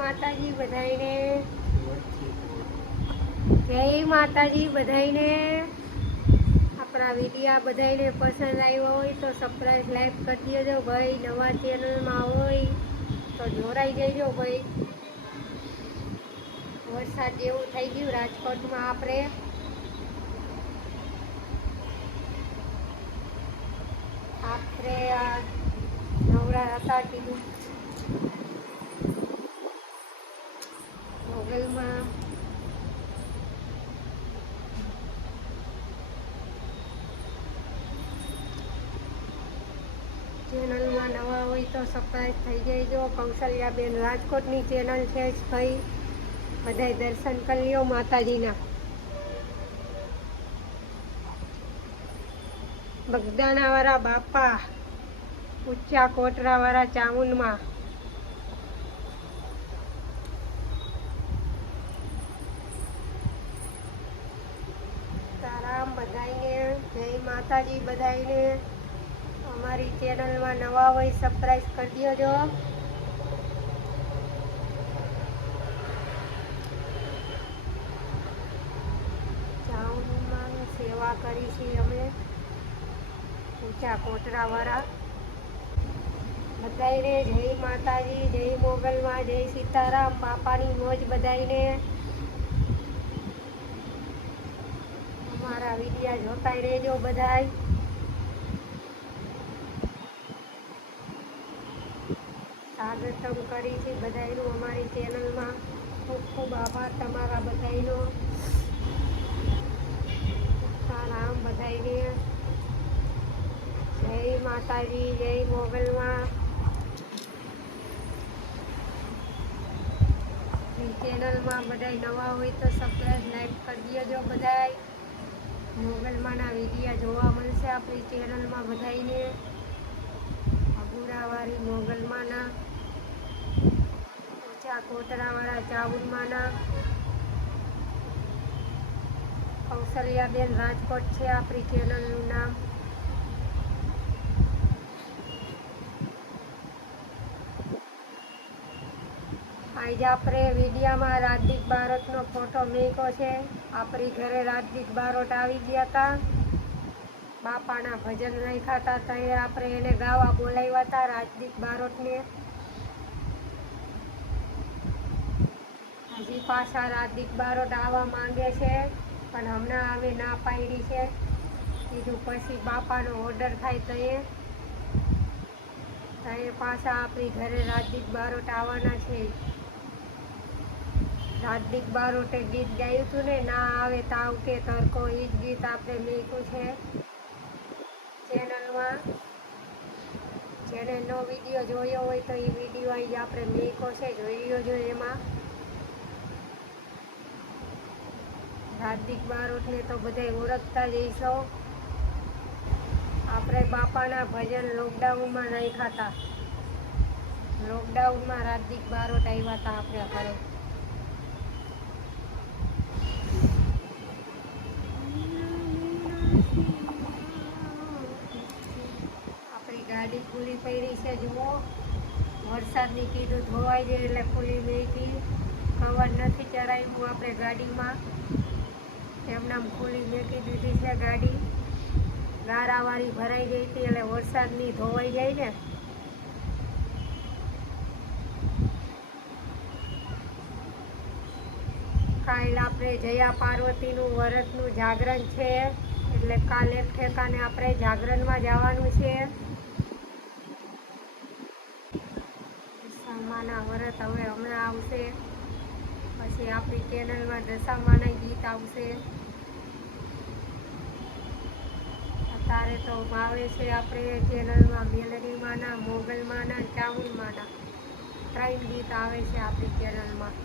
માતાજી બધાઈને, જય માતાજી બધાઈને. આપણા વિડીયા બધાઈને પસંદ આવ્યો હોય તો સબસ્ક્રાઈબ લાઈક કરી દેજો ભાઈ. નવા ચેનલમાં હોય તો જોડાઈ જજો ભાઈ. વરસાદ જેવું થઈ ગયું રાજકોટમાં. આપણે નવરા હતા કીધું મોગલમાં ચેનલમાં નવા હોય તો સબસ્ક્રાઈબ થઈ જજો. કૌશલ્યાબેન રાજકોટની ચેનલ છે ભાઈ. બધાય દર્શન કરી લ્યો માતાજીના. બગદાણાવાળા બાપા, ઊંચા કોટરાવાળા ચામુંડમાં. સીતારામ બધાઈને, જય માતાજી બધાઈને. અમારી ચેનલમાં નવા હોય સબસ્ક્રાઈબ કરી દેજો. ચામુંડમાં સેવા કરી છે અમે, ઊંચા કોટરાવાળા બધાઈને જય માતાજી, જય મોગલમાં, જય સીતારામ. બાપાની મોજ બધાઈને. અમારા વિડીયા જોતા રહેજો બધાય. સ્વાગતમ કરી છે બધાયનું અમારી ચેનલમાં. ખૂબ ખૂબ આભાર તમારા બધાયનો. રામ બધાયને, જય માતાજી, જય મોગલમાં. ચેનલમાં બધાય નવા હોય તો સબસ્ક્રાઈબ લાઈક કરી દેજો બધાય. મોગલમાંના વિડીયા જોવા મળશે આપણી ચેનલમાં બધાયને. અબુરાવાળી મોગલમાંના, ઊંચા કોટરાવાળા ચાવુંડમાંના. કૌશલ્યાબેન રાજકોટ છે આપણી ચેનલનું નામ. આજે આપણે વિડીયામાં રાજદીપ બારોટનો ફોટો મૂક્યો છે. આપણી ઘરે રાજદીપ બારોટ આવી ગયા હતા. બાપાના ભજન રાખ્યા હતા ત્યારે આપણે એને ગાવા બોલાવ્યા હતા રાજદીપ બારોટને. હજી પાછા રાજદીપ બારોટ આવવા માંગે છે પણ હમણાં હવે ના પાડી છે. કીધું પછી બાપાનો ઓર્ડર થાય તો પાછા આપણી ઘરે રાજદીપ બારોટ આવવાના છે. રાજદીપ બારોટે ગીત ગાયું હતું ને, ના આવે તાવ કે તડકો, એ જ ગીત આપણે મૂક્યું છે ચેનલમાં. જેને નો વિડીયો જોયો હોય તો એ વિડીયો અહીં આપણે મૂક્યો છે, જોઈ લેજો. એમાં રાજદીપ બારોટને તો બધાય ઓળખતા જ હશો. આપણે બાપાના ભજન લોકડાઉનમાં રાખ્યા હતા. લોકડાઉનમાં રાજદીપ બારોટ આવ્યા હતા આપણે ઘરે. આપણી ગાડી ખુલ્લી પડી છે જુઓ. વરસાદની કીધું ધોવાઈ જાય એટલે ખુલ્લી મૂકી. કવર નથી ચડાવ્યું આપણે ગાડીમાં, એમનામ ખુલ્લી મૂકી દીધી છે ગાડી. ગારાવાળી ભરાઈ ગઈ હતી એટલે વરસાદની ધોવાઈ જાય ને. કાલ આપણે જયા પાર્વતીનું વ્રતનું જાગરણ છે એટલે કાલે ઠેકાને આપણે જાગરણમાં જવાનું છે. દશામાના વ્રત હવે હમણાં આવશે. પછી આપણી ચેનલમાં દશામાના ગીત આવશે. અત્યારે તો આવે છે આપણે ચેનલમાં મેલડીમાંના, મોગલમાંના, ચામુંડમાંના 3 ગીત આવે છે આપણી ચેનલમાં.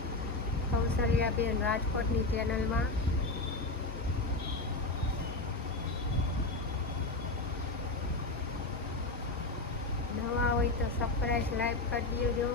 કૌશલ્યાબેન રાજકોટની ચેનલમાં. નવા હોય તો સબસ્ક્રાઈબ લાઈક કરી દેજો.